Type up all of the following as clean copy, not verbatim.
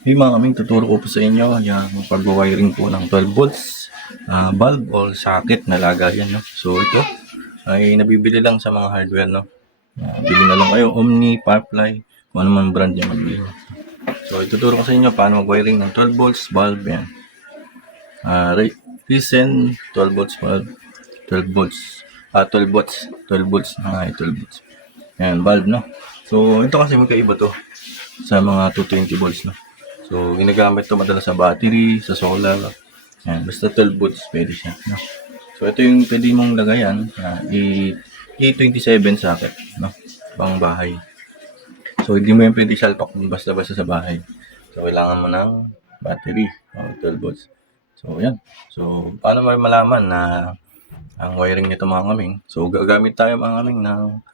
Hey mga kaming, tuturo ko po sa inyo yung pag-wiring po ng 12 volts bulb o socket na lagayan. No? So ito ay nabibili lang sa mga hardware. No? Bili na lang kayo, Omni, Firefly, kung ano man brand yung mabili. So ituturo ko sa inyo paano mag-wiring ng 12 volts bulb. Yan. Recent 12 volts bulb, 12 volts, 12 volts, 12 volts, 12 volts. Yan, bulb, no? So ito kasi magkaiba to sa mga 220 volts, no? So, ginagamit to madalas sa battery, sa solar. Yan, basta 12 volts pwede siya. No? So, ito yung pwede mong lagayan. E27 socket. No? Pang bahay. So, hindi mo yan pwede salpak basta-basta sa bahay. So, kailangan mo ng battery. 12 volts. So, yan. So, paano mo malaman na ang wiring nito mga kaming? So, gagamit tayo mga kaming ng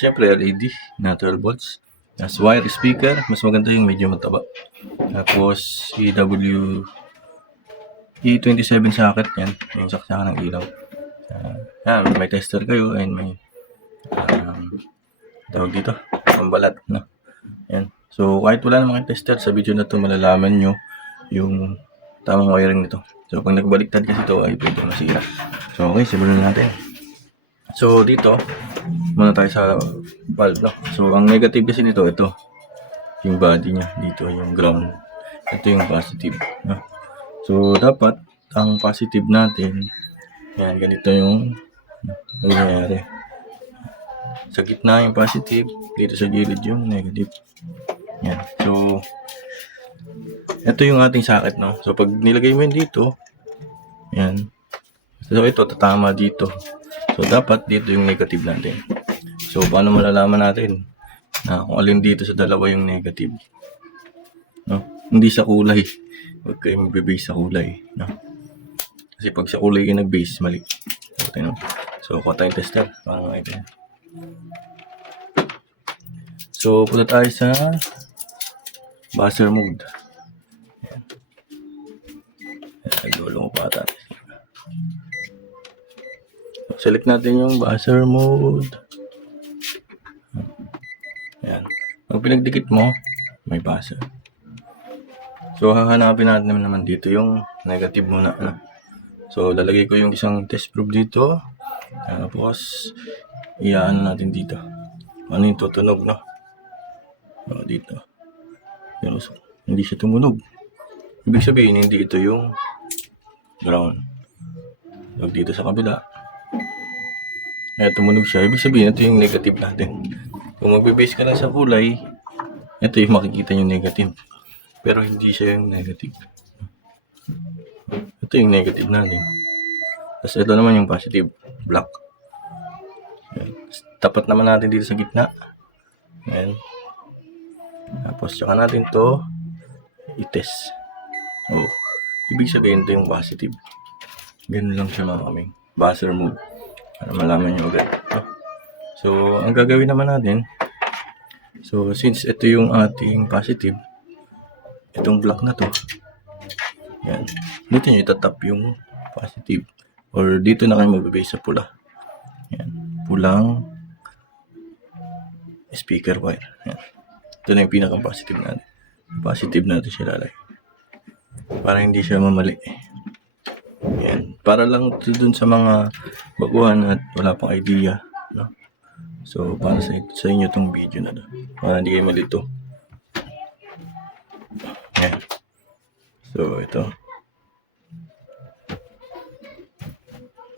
syempre LED na 12 volts. As wire speaker, mas maganda yung medyo mataba. Tapos E27 socket yan, yung saksakan ng ilaw. May tester kayo and may tawag dito, pambalat, no? Yan. So kahit wala namang tester, sa video na to malalaman nyo yung tamang wiring nito. So pag nagbaliktad kasi ito ay pwede masira. So okay, simulan natin. So dito muna tayo sa bulb, no? So ang negative kasi nito, ito yung body niya, dito yung ground, ito yung positive, no? So dapat ang positive natin, yan, ganito yung nangyayari. Sa gitna yung positive, dito sa gilid yung negative. Yan. So ito yung ating socket, no? So pag nilagay mo yun dito, yan, so ito tatama dito. So dapat dito yung negative natin. So paano malalaman natin na kung alin dito sa dalawa yung negative, no? Hindi sa kulay. Huwag kayo magbe-base sa kulay, no? Kasi pag sa kulay kayo nag-base, mali. So kuha tayong tester para makita. So punta tayo sa buzzer mode. Ay, dulo mo pa tayo. So, select natin yung buzzer mode. Ayan. Pag pinagdikit mo, may buzzer. So hahanapin natin naman dito yung negative muna. So lalagay ko yung isang test probe dito. Tapos iyaano natin dito. Ano yung tutunog, no? So, dito. Pero hindi siya tumunog. Ibig sabihin hindi ito yung ground. So, dito sa kabila. Tumunog siya. Ibig sabihin ito yung negative natin. Kung magbe-base ka lang sa kulay, ito yung makikita yung negative. Pero hindi siya yung negative. Ito yung negative natin. Tapos ito naman yung positive, black. Ayan. Tapat naman natin dito sa gitna. Ayan. Tapos tsaka natin to i-test. Ibig sabihin ito yung positive. Ganun lang siya mga kaming. Buzzer mode. Para malaman nyo agad. So ang gagawin naman natin, so since ito yung ating positive, itong black na to, yan, dito nyo itatap yung positive, or dito na kayo magbibase sa pula. Yan, pulang speaker wire. Yan. Ito na yung pinakang positive natin. Positive natin siya lalagay para hindi siya mamali. Yan, para lang dun sa mga baguhan at wala pang idea, no? So para sa inyo tong video na to, para hindi kayo malito. Yan. So ito,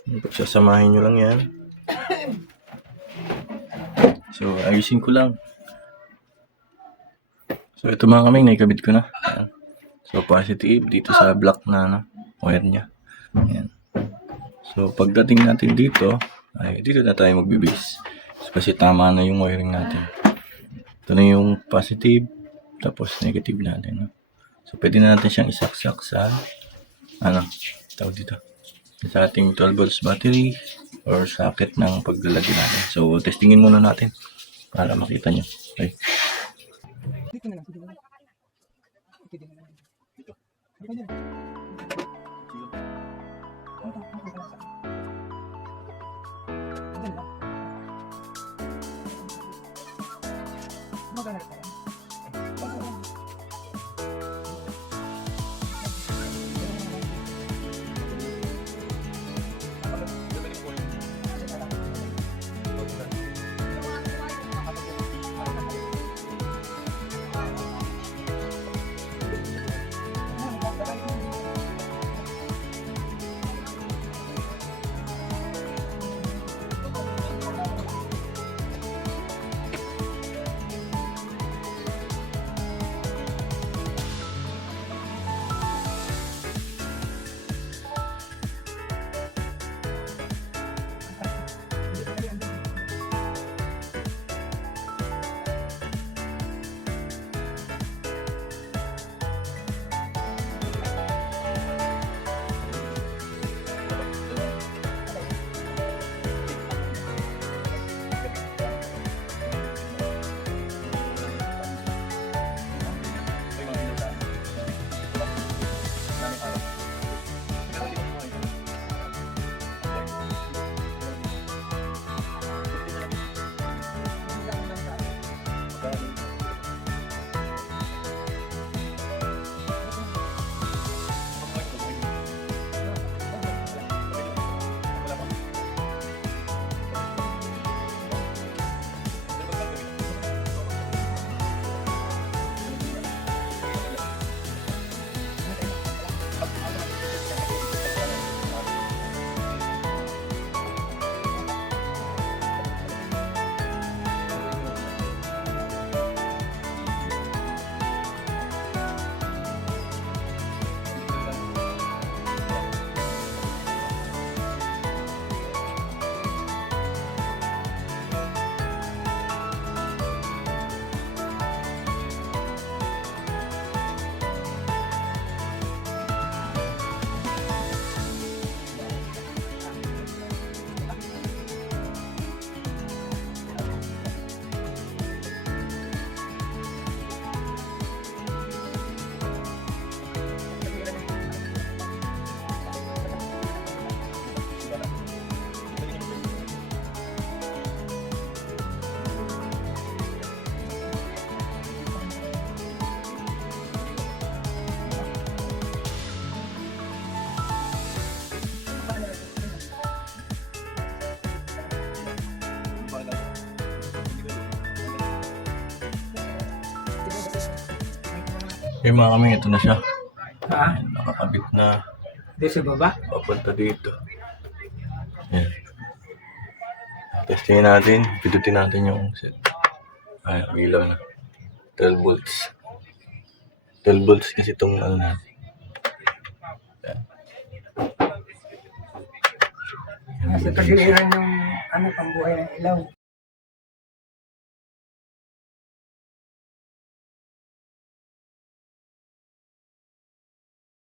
pagsasamahin nyo lang yan. So ayusin ko lang. So ito mga kaming, naikabit ko na. Yan. So positive dito sa black na wire nya. Yan. So pagdating natin dito, ay dito na tayo magbibase. So, kasi tama na yung wiring natin. Ito na yung positive, tapos negative natin. No? So pwede na natin siyang isaksak sa tawag dito, sa ating 12 volts battery or socket ng paglalagay natin. So testingin muna natin para makita nyo. Okay. Dito na lang. Dito na lang. Dito. Yung mga kami, ito na siya. Ha? Ayan, nakakabit na. Di sa baba? Papunta dito. Ayan. Testingin natin. Pidutin natin yung set. Ay, ilaw na. 12 volts. 12 volts kasi itong ano na. Ayan. Nasa tagiliran yung pambuhay ng ilaw.